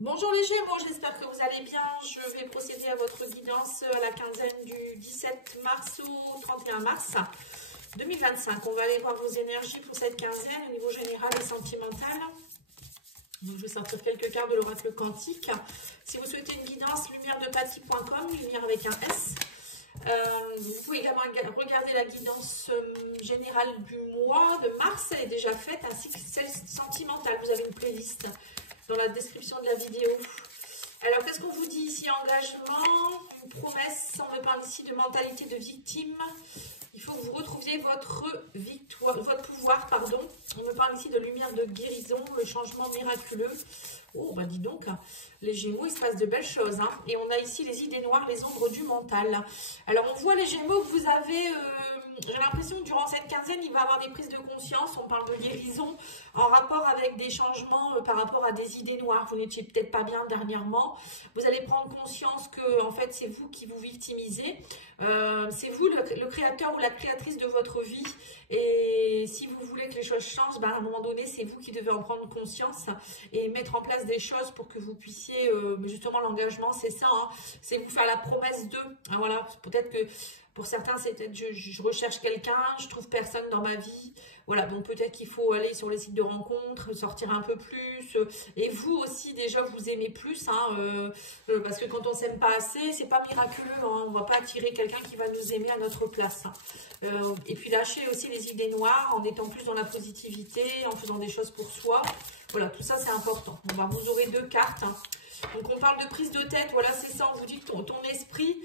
Bonjour les Gémeaux, j'espère que vous allez bien. Je vais procéder à votre guidance à la quinzaine du 17 mars au 31 mars 2025. On va aller voir vos énergies pour cette quinzaine au niveau général et sentimental. Donc, je vais sortir quelques cartes de l'oracle quantique. Si vous souhaitez une guidance, lumière-de-paty.com, lumière avec un S. Vous pouvez également regarder la guidance générale du mois de mars, elle est déjà faite, ainsi que celle sentimentale. Vous avez une playlist dans la description de la vidéo. Alors, qu'est-ce qu'on vous dit ici? Engagement, une promesse, on me parle ici de mentalité de victime. Il faut que vous retrouviez votre victoire, votre pouvoir, pardon. On me parle ici de lumière de guérison, le changement miraculeux. Oh, bah dis donc, les Gémeaux, il se passe de belles choses. Hein. Et on a ici les idées noires, les ombres du mental. Alors, on voit les Gémeaux que vous avez, j'ai l'impression que durant cette quinzaine, il va y avoir des prises de conscience. On parle de guérison en rapport avec des changements par rapport à des idées noires. Vous n'étiez peut-être pas bien dernièrement. Vous allez prendre conscience que, en fait, c'est vous qui vous victimisez. C'est vous le créateur ou la créatrice de votre vie. Et si vous voulez que les choses changent, ben, à un moment donné, c'est vous qui devez en prendre conscience et mettre en place des choses pour que vous puissiez, justement, l'engagement, c'est ça, hein, c'est vous faire la promesse d'eux. Hein, voilà, peut-être que pour certains, c'est peut-être je recherche quelqu'un, je trouve personne dans ma vie. Voilà, donc peut-être qu'il faut aller sur les sites de rencontres, sortir un peu plus. Et vous aussi, déjà, vous aimez plus, hein, parce que quand on s'aime pas assez, c'est pas miraculeux. Hein, on va pas attirer quelqu'un qui va nous aimer à notre place. Hein. Et puis lâcher aussi les idées noires en étant plus dans la positivité, en faisant des choses pour soi. Voilà, tout ça c'est important. Bon, bah, vous aurez deux cartes. Hein. Donc on parle de prise de tête, voilà c'est ça, on vous dit que ton esprit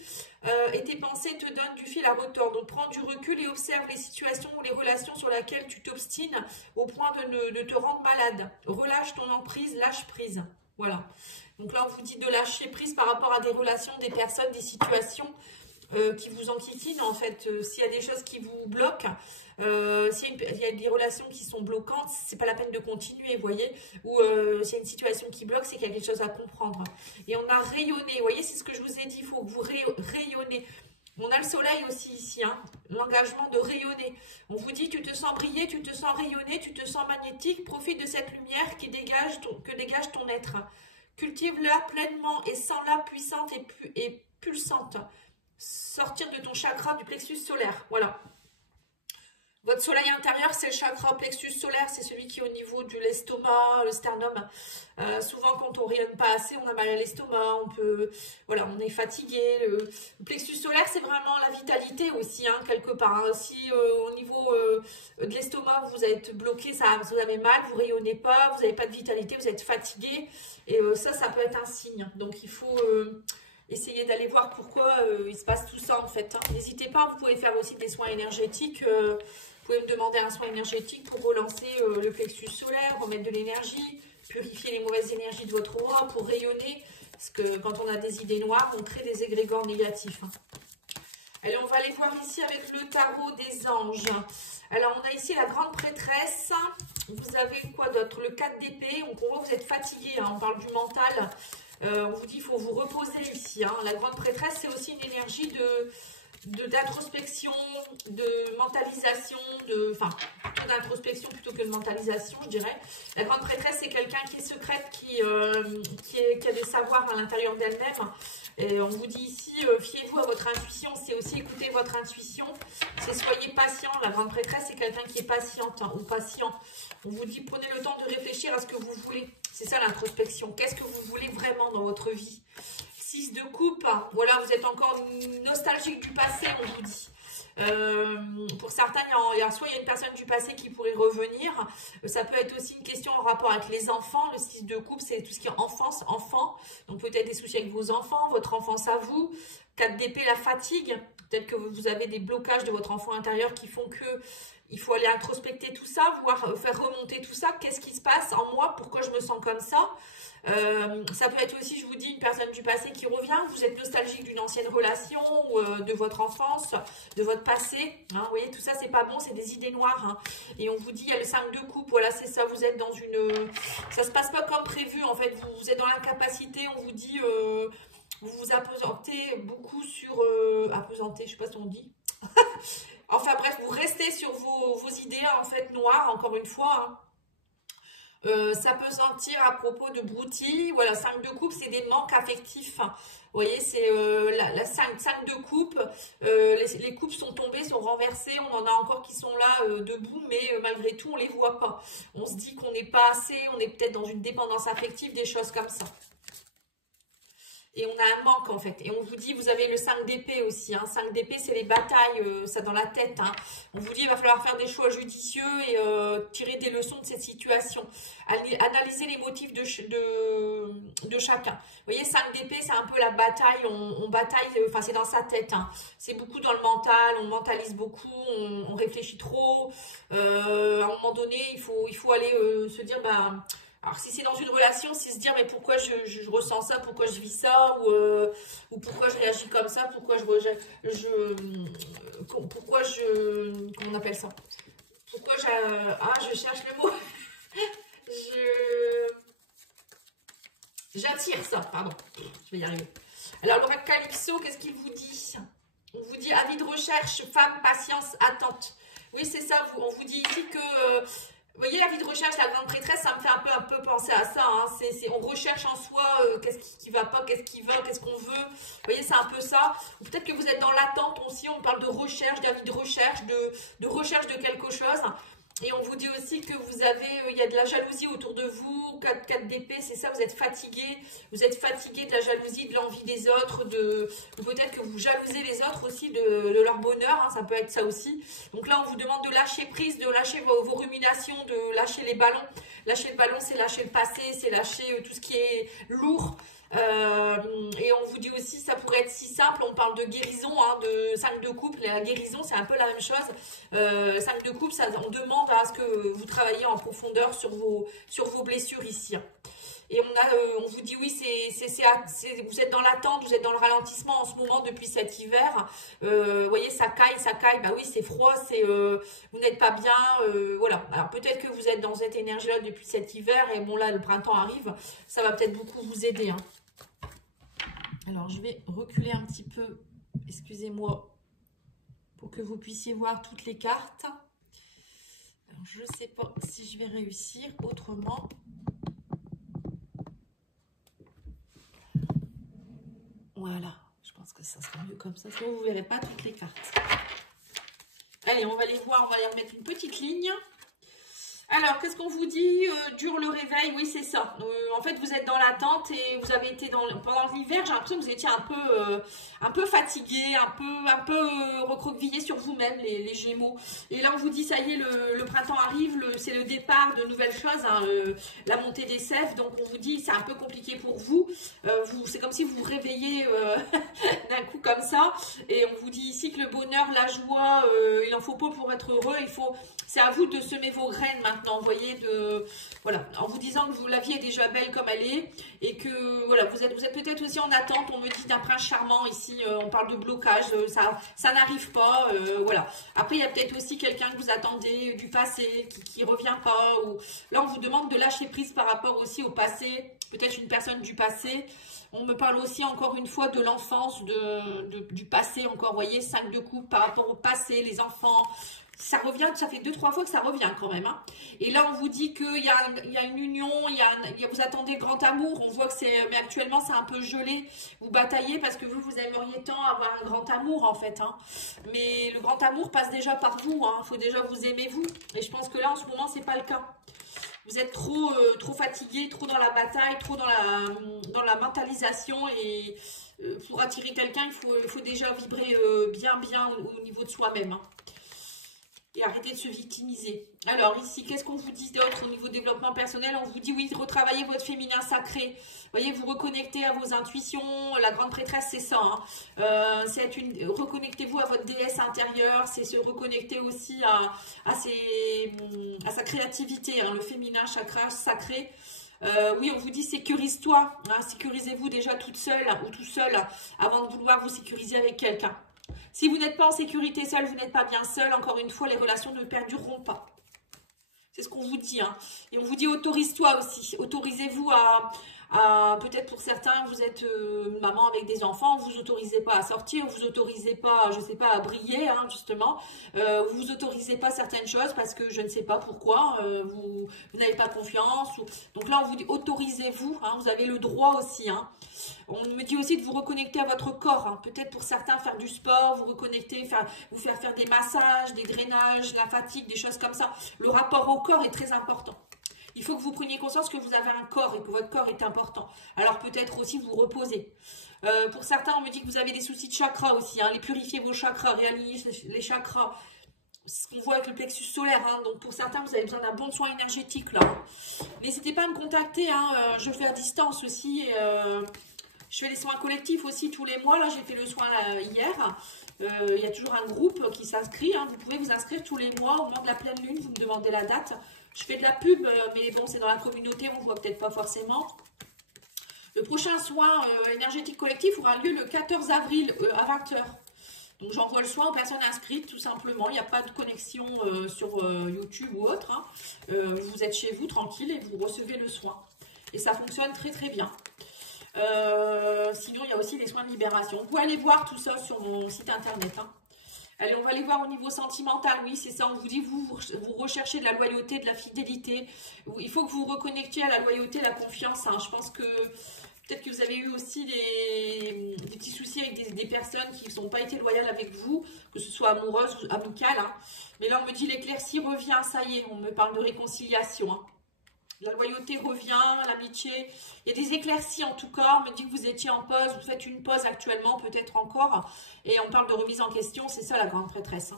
et tes pensées te donnent du fil à retordre. Donc prends du recul et observe les situations ou les relations sur lesquelles tu t'obstines au point de te rendre malade. Relâche ton emprise, lâche prise. Voilà. Donc là on vous dit de lâcher prise par rapport à des relations, des personnes, des situations qui vous enquiquinent en fait. S'il y a des choses qui vous bloquent, s'il y a des relations qui sont bloquantes, c'est pas la peine de continuer, vous voyez. Ou s'il y a une situation qui bloque, c'est qu'il y a quelque chose à comprendre. Et on a rayonné, vous voyez, c'est ce que je vous ai dit, il faut que vous rayonnez. On a le soleil aussi ici, hein, l'engagement de rayonner. On vous dit, tu te sens briller, tu te sens rayonner, tu te sens magnétique, profite de cette lumière que dégage ton être. Cultive-la pleinement et sens-la puissante et pulsante. Sortir de ton chakra du plexus solaire, voilà. Votre soleil intérieur, c'est le chakra plexus solaire, c'est celui qui est au niveau de l'estomac, le sternum. Souvent, quand on rayonne pas assez, on a mal à l'estomac, voilà, on est fatigué. Le plexus solaire, c'est vraiment la vitalité aussi, hein, quelque part. Hein. Si au niveau de l'estomac, vous êtes bloqué, vous avez mal, vous rayonnez pas, vous n'avez pas de vitalité, vous êtes fatigué, et ça peut être un signe. Donc, il faut essayer d'aller voir pourquoi il se passe tout ça en fait. Hein. N'hésitez pas, vous pouvez faire aussi des soins énergétiques. Vous pouvez me demander un soin énergétique pour relancer le plexus solaire, remettre de l'énergie, purifier les mauvaises énergies de votre aura pour rayonner. Parce que quand on a des idées noires, on crée des égrégores négatifs. Hein. Alors, on va aller voir ici avec le tarot des anges. Alors, on a ici la grande prêtresse. Vous avez quoi d'autre? Le 4 d'épée. Donc, on voit que vous êtes fatigué. Hein. On parle du mental. On vous dit qu'il faut vous reposer ici. Hein. La grande prêtresse, c'est aussi une énergie d'introspection, de mentalisation, enfin, plutôt d'introspection plutôt que de mentalisation, je dirais. La grande prêtresse, c'est quelqu'un qui est secrète, qui a des savoirs à l'intérieur d'elle-même. Et on vous dit ici, fiez-vous à votre intuition, c'est aussi écouter votre intuition, c'est soyez patient. La grande prêtresse, c'est quelqu'un qui est patiente hein, ou patient. On vous dit, prenez le temps de réfléchir à ce que vous voulez. C'est ça l'introspection. Qu'est-ce que vous voulez vraiment dans votre vie? 6 de coupe, voilà, vous êtes encore nostalgique du passé, on vous dit. Pour certains, soit il y a une personne du passé qui pourrait revenir. Ça peut être aussi une question en rapport avec les enfants. Le 6 de coupe, c'est tout ce qui est enfance, enfant. Donc peut-être des soucis avec vos enfants, votre enfance à vous. 4 d'épée, la fatigue. Peut-être que vous avez des blocages de votre enfant intérieur qui font que il faut aller introspecter tout ça, voir faire remonter tout ça. Qu'est-ce qui se passe en moi? Pourquoi je me sens comme ça? Ça peut être aussi, je vous dis, une personne du passé qui revient. Vous êtes nostalgique d'une ancienne relation, ou de votre enfance, de votre passé. Hein, vous voyez, tout ça, c'est pas bon, c'est des idées noires. Hein. Et on vous dit, il y a le 5 de coupe, voilà, c'est ça, vous êtes dans une... Ça se passe pas comme prévu, en fait. Vous êtes dans l'incapacité, on vous dit... vous vous apesantez beaucoup sur... apesanter, je sais pas ce qu'on dit. Enfin bref, vous restez sur vos idées, en fait, noires, encore une fois. Hein. Ça peut sentir à propos de broutilles. Voilà, 5 de coupe, c'est des manques affectifs. Vous voyez, c'est la 5 de coupe. Les coupes sont tombées, sont renversées. On en a encore qui sont là debout, mais malgré tout, on les voit pas. On se dit qu'on n'est pas assez, on est peut-être dans une dépendance affective, des choses comme ça. Et on a un manque en fait. Et on vous dit, vous avez le 5 d'épée aussi. 5 d'épée, c'est les batailles, ça dans la tête. On vous dit, il va falloir faire des choix judicieux et tirer des leçons de cette situation. Analyser les motifs de chacun. Vous voyez, 5 d'épée, c'est un peu la bataille. On bataille, enfin c'est dans sa tête. C'est beaucoup dans le mental, on mentalise beaucoup, on réfléchit trop. À un moment donné, il faut aller se dire, bah... Alors, si c'est dans une relation, c'est se dire, mais pourquoi je ressens ça, pourquoi je vis ça, ou pourquoi je réagis comme ça, pourquoi comment on appelle ça? Pourquoi je cherche le mot. J'attire ça, pardon. Je vais y arriver. Alors, l'oracle Calypso, qu'est-ce qu'il vous dit? On vous dit, avis de recherche, femme, patience, attente. Oui, c'est ça, on vous dit ici que... Vous voyez, la vie de recherche, la grande prêtresse, ça me fait un peu penser à ça. On recherche en soi qu'est-ce qui va pas, qu'est-ce qui va, qu'est-ce qu'on veut. Vous voyez, c'est un peu ça. Ou peut-être que vous êtes dans l'attente aussi, on parle de recherche, d'avis de recherche, de recherche de quelque chose. Et on vous dit aussi que il y a de la jalousie autour de vous, 4 d'épée, c'est ça, vous êtes fatigué de la jalousie, de l'envie des autres, ou peut-être que vous jalousez les autres aussi de leur bonheur, ça peut être ça aussi. Donc là, on vous demande de lâcher prise, de lâcher vos ruminations, de lâcher les ballons. Lâcher le ballon, c'est lâcher le passé, c'est lâcher tout ce qui est lourd. Et on vous dit aussi, ça pourrait être si simple, on parle de guérison, de 5 de coupe, la guérison c'est un peu la même chose. 5 de coupe, on demande à ce que vous travailliez en profondeur sur vos blessures ici. Et on vous dit oui, vous êtes dans l'attente, vous êtes dans le ralentissement en ce moment depuis cet hiver. Vous voyez, ça caille, bah oui, c'est froid, vous n'êtes pas bien, voilà. Alors peut-être que vous êtes dans cette énergie-là depuis cet hiver, et bon là, le printemps arrive, ça va peut-être beaucoup vous aider. Alors je vais reculer un petit peu, excusez-moi, pour que vous puissiez voir toutes les cartes. Alors, je ne sais pas si je vais réussir autrement. Voilà, je pense que ça sera mieux comme ça, sinon vous ne verrez pas toutes les cartes. Allez, on va les voir, on va les remettre une petite ligne. Alors, qu'est-ce qu'on vous dit? Dure le réveil, oui, c'est ça. En fait, vous êtes dans l'attente et vous avez été pendant l'hiver, j'ai l'impression que vous étiez un peu fatigué, un peu recroquevillé sur vous-même, les Gémeaux. Et là, on vous dit, ça y est, le printemps arrive, c'est le départ de nouvelles choses, la montée des sèves. Donc, on vous dit, c'est un peu compliqué pour vous. C'est comme si vous vous réveillez d'un coup comme ça. Et on vous dit ici que le bonheur, la joie, il n'en faut pas pour être heureux. C'est à vous de semer vos graines maintenant, vous voyez, voilà, en vous disant que la vie est déjà belle comme elle est, et que voilà, vous êtes peut-être aussi en attente, on me dit d'un prince charmant ici, on parle de blocage, ça n'arrive pas, voilà. Après, il y a peut-être aussi quelqu'un que vous attendez du passé, qui revient pas, ou là, on vous demande de lâcher prise par rapport aussi au passé, peut-être une personne du passé. On me parle aussi encore une fois de l'enfance, du passé, encore, vous voyez, 5 de coupe par rapport au passé, les enfants. Ça revient, ça fait 2-3 fois que ça revient quand même. Et là, on vous dit qu'il y a une union, vous attendez le grand amour. On voit que mais actuellement, c'est un peu gelé. Vous bataillez parce que vous aimeriez tant avoir un grand amour, en fait. Mais le grand amour passe déjà par vous. Il faut déjà vous aimer, vous. Et je pense que là, en ce moment, c'est pas le cas. Vous êtes trop fatigué, trop dans la bataille, trop dans la mentalisation. Et pour attirer quelqu'un, il faut déjà vibrer bien au niveau de soi-même. Et arrêtez de se victimiser. Alors ici, qu'est-ce qu'on vous dit d'autre au niveau développement personnel? On vous dit oui, retravaillez votre féminin sacré. Vous voyez, vous reconnectez à vos intuitions. La grande prêtresse, c'est ça. Reconnectez-vous à votre déesse intérieure. C'est se reconnecter aussi à sa créativité. Le féminin chakra sacré. Oui, on vous dit sécurise-toi. Sécurisez-vous déjà toute seule ou tout seul avant de vouloir vous sécuriser avec quelqu'un. Si vous n'êtes pas en sécurité seul, vous n'êtes pas bien seul. Encore une fois, les relations ne perdureront pas. C'est ce qu'on vous dit. Et on vous dit autorise-toi aussi. Autorisez-vous Peut-être pour certains, vous êtes maman avec des enfants, vous autorisez pas à sortir, vous autorisez pas, je sais pas, à briller, hein, justement. Vous autorisez pas certaines choses parce que je ne sais pas pourquoi, vous n'avez pas confiance. Donc là, on vous dit autorisez-vous, hein, vous avez le droit aussi. Hein. On me dit aussi de vous reconnecter à votre corps. Hein. Peut-être pour certains, faire du sport, vous reconnecter, vous faire des massages, des drainages lymphatiques, des choses comme ça. Le rapport au corps est très important. Il faut que vous preniez conscience que vous avez un corps et que votre corps est important. Alors peut-être aussi vous reposer. Pour certains, on me dit que vous avez des soucis de chakras aussi. Hein. Les purifier vos chakras, réaligner les chakras. Ce qu'on voit avec le plexus solaire. Hein. Donc pour certains, vous avez besoin d'un bon soin énergétique là. N'hésitez pas à me contacter. Hein. Je fais à distance aussi. Je fais les soins collectifs aussi tous les mois. Là, j'ai fait le soin hier. Il y a toujours un groupe qui s'inscrit. Hein. Vous pouvez vous inscrire tous les mois au moment de la pleine lune. Vous me demandez la date. Je fais de la pub, mais bon, c'est dans la communauté, on ne voit peut-être pas forcément. Le prochain soin énergétique collectif aura lieu le 14 avril à 20 h. Donc, j'envoie le soin aux personnes inscrites, tout simplement. Il n'y a pas de connexion sur YouTube ou autre. Hein. Vous êtes chez vous, tranquille, et vous recevez le soin. Et ça fonctionne très, très bien. Sinon, il y a aussi les soins de libération. Vous pouvez aller voir tout ça sur mon site internet. Hein. Allez, on va aller voir au niveau sentimental. Oui, c'est ça, on vous dit, vous recherchez de la loyauté, de la fidélité. Il faut que vous vous reconnectiez à la loyauté, la confiance. Hein. Je pense que peut-être que vous avez eu aussi des petits soucis avec des personnes qui n'ont pas été loyales avec vous, que ce soit amoureuse ou amicale. Hein. Mais là, on me dit l'éclaircie revient, ça y est, on me parle de réconciliation. Hein. La loyauté revient, l'amitié. Il y a des éclaircies en tout cas. On me dit que vous étiez en pause. Vous faites une pause actuellement, peut-être encore. Et on parle de remise en question. C'est ça la grande prêtresse. Hein.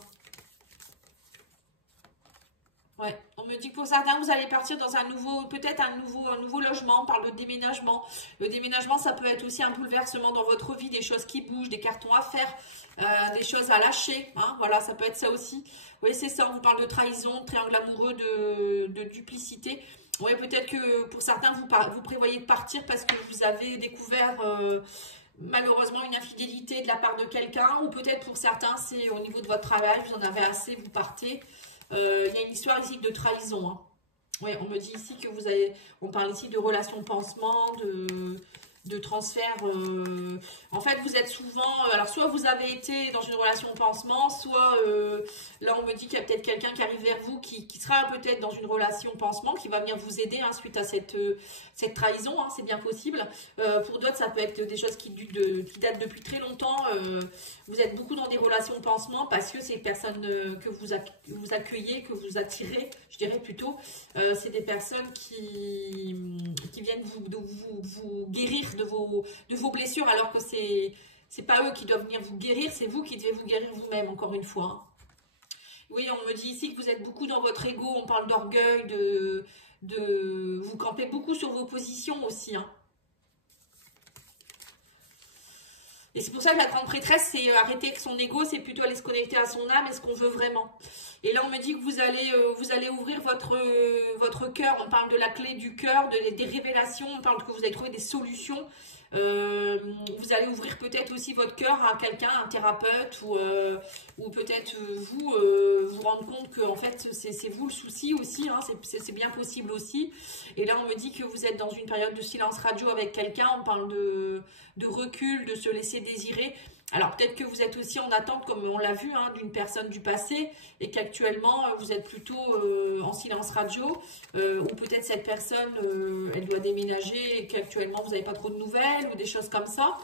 Ouais. On me dit que pour certains, vous allez partir dans un nouveau, peut-être un nouveau logement. On parle de déménagement. Le déménagement, ça peut être aussi un bouleversement dans votre vie. Des choses qui bougent, des cartons à faire, des choses à lâcher. Hein. Voilà, ça peut être ça aussi. Oui, c'est ça. On vous parle de trahison, de triangle amoureux, de duplicité. Oui, peut-être que pour certains, vous prévoyez de partir parce que vous avez découvert malheureusement une infidélité de la part de quelqu'un. Ou peut-être pour certains, c'est au niveau de votre travail, vous en avez assez, vous partez. Il y a une histoire ici de trahison. Hein. Oui, on me dit ici que vous avez... On parle ici de relations pansement, de transfert. En fait, vous êtes souvent... alors, soit vous avez été dans une relation pansement, soit là, on me dit qu'il y a peut-être quelqu'un qui arrive vers vous qui sera peut-être dans une relation pansement, qui va venir vous aider hein, suite à cette trahison. Hein, c'est bien possible. Pour d'autres, ça peut être des choses qui datent depuis très longtemps. Vous êtes beaucoup dans des relations pansement parce que ces personnes que vous accueillez, que vous attirez, je dirais plutôt, c'est des personnes qui viennent vous guérir de vos blessures alors que c'est pas eux qui doivent venir vous guérir, c'est vous qui devez vous guérir vous-même, encore une fois. Hein. Oui, on me dit ici que vous êtes beaucoup dans votre ego, on parle d'orgueil, vous campez beaucoup sur vos positions aussi. Hein. Et c'est pour ça que la grande prêtresse, c'est arrêter avec son ego, c'est plutôt aller se connecter à son âme et ce qu'on veut vraiment. Et là, on me dit que vous allez ouvrir votre cœur. On parle de la clé du cœur, des révélations. On parle que vous allez trouver des solutions. Vous allez ouvrir peut-être aussi votre cœur à quelqu'un, un thérapeute, ou peut-être vous rendre compte que en fait c'est vous le souci aussi, hein, c'est bien possible aussi. Et là on me dit que vous êtes dans une période de silence radio avec quelqu'un, on parle de recul, de se laisser désirer. Alors peut-être que vous êtes aussi en attente, comme on l'a vu, hein, d'une personne du passé et qu'actuellement vous êtes plutôt en silence radio ou peut-être cette personne elle doit déménager et qu'actuellement vous n'avez pas trop de nouvelles ou des choses comme ça.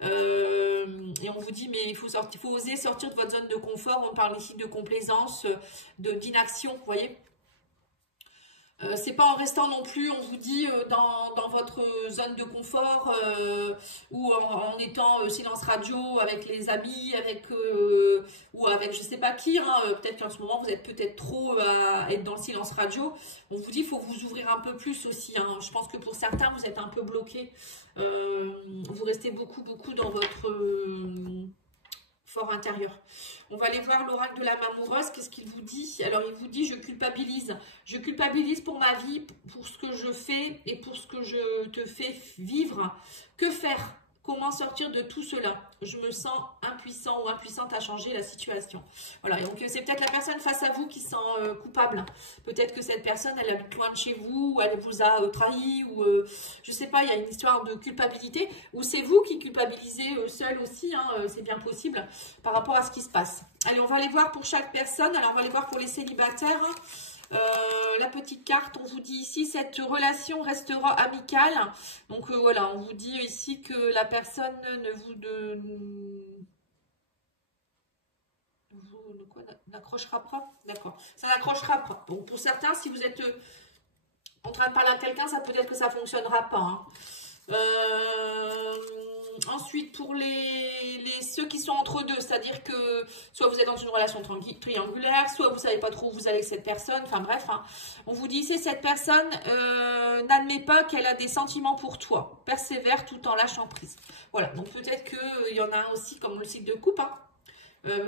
Et on vous dit mais il faut oser sortir de votre zone de confort. On parle ici de complaisance, d'inaction, vous voyez. C'est pas en restant non plus, on vous dit, dans votre zone de confort ou en étant silence radio avec les amis, ou avec je sais pas qui. Hein, peut-être qu'en ce moment vous êtes peut-être trop à être dans le silence radio. On vous dit il faut vous ouvrir un peu plus aussi. Hein. Je pense que pour certains vous êtes un peu bloqués. Vous restez beaucoup dans votre fort intérieur. On va aller voir l'oracle de l'âme amoureuse. Qu'est-ce qu'il vous dit? Alors, il vous dit, je culpabilise. Je culpabilise pour ma vie, pour ce que je fais et pour ce que je te fais vivre. Que faire? Comment sortir de tout cela? Je me sens impuissant ou impuissante à changer la situation. Voilà, donc c'est peut-être la personne face à vous qui se sent coupable. Peut-être que cette personne, elle habite loin de chez vous, ou elle vous a trahi, ou je sais pas, il y a une histoire de culpabilité, ou c'est vous qui culpabilisez seul aussi, hein, c'est bien possible, par rapport à ce qui se passe. Allez, on va aller voir pour chaque personne. Alors, on va aller voir pour les célibataires. La petite carte, on vous dit ici, cette relation restera amicale. Donc voilà, on vous dit ici que la personne n'accrochera pas. D'accord, ça n'accrochera pas. Donc pour certains, si vous êtes en train de parler à quelqu'un, ça peut être que ça ne fonctionnera pas. Hein. Ensuite, pour ceux qui sont entre deux, c'est-à-dire que soit vous êtes dans une relation triangulaire, soit vous ne savez pas trop où vous allez avec cette personne, enfin bref, hein, on vous dit ici, cette personne n'admet pas qu'elle a des sentiments pour toi, persévère tout en lâchant prise. Voilà, donc peut-être qu'il y en a aussi comme le cycle de coupe, hein,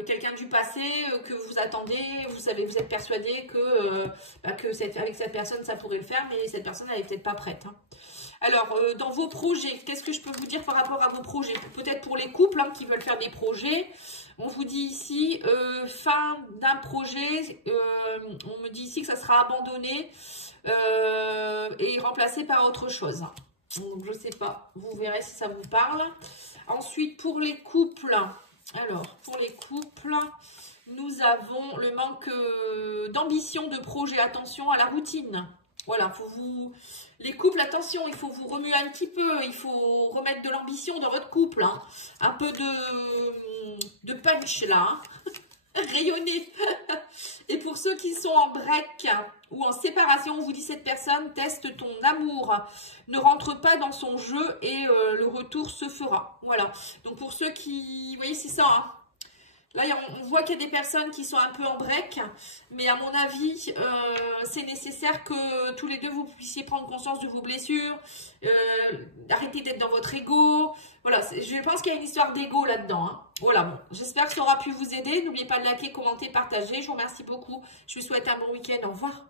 quelqu'un du passé que vous attendez, vous savez, vous êtes persuadé que, avec cette personne ça pourrait le faire, mais cette personne elle n'est peut-être pas prête. Hein. Alors, dans vos projets, qu'est-ce que je peux vous dire par rapport à vos projets? Peut-être pour les couples hein, qui veulent faire des projets. On vous dit ici, fin d'un projet, on me dit ici que ça sera abandonné et remplacé par autre chose. Donc, je ne sais pas, vous verrez si ça vous parle. Ensuite, pour les couples, alors, pour les couples, nous avons le manque d'ambition de projet. Attention à la routine. Voilà, les couples, attention, il faut vous remuer un petit peu, il faut remettre de l'ambition dans votre couple, hein. Un peu de punch là, hein. Rayonner. Et pour ceux qui sont en break ou en séparation, on vous dit cette personne, teste ton amour, ne rentre pas dans son jeu et le retour se fera. Voilà, donc pour ceux qui, vous voyez, c'est ça, hein. Là, on voit qu'il y a des personnes qui sont un peu en break, mais à mon avis, c'est nécessaire que tous les deux, vous puissiez prendre conscience de vos blessures, arrêter d'être dans votre ego. Voilà, je pense qu'il y a une histoire d'ego là-dedans. Hein. Voilà, bon, j'espère que ça aura pu vous aider. N'oubliez pas de liker, commenter, partager. Je vous remercie beaucoup. Je vous souhaite un bon week-end. Au revoir.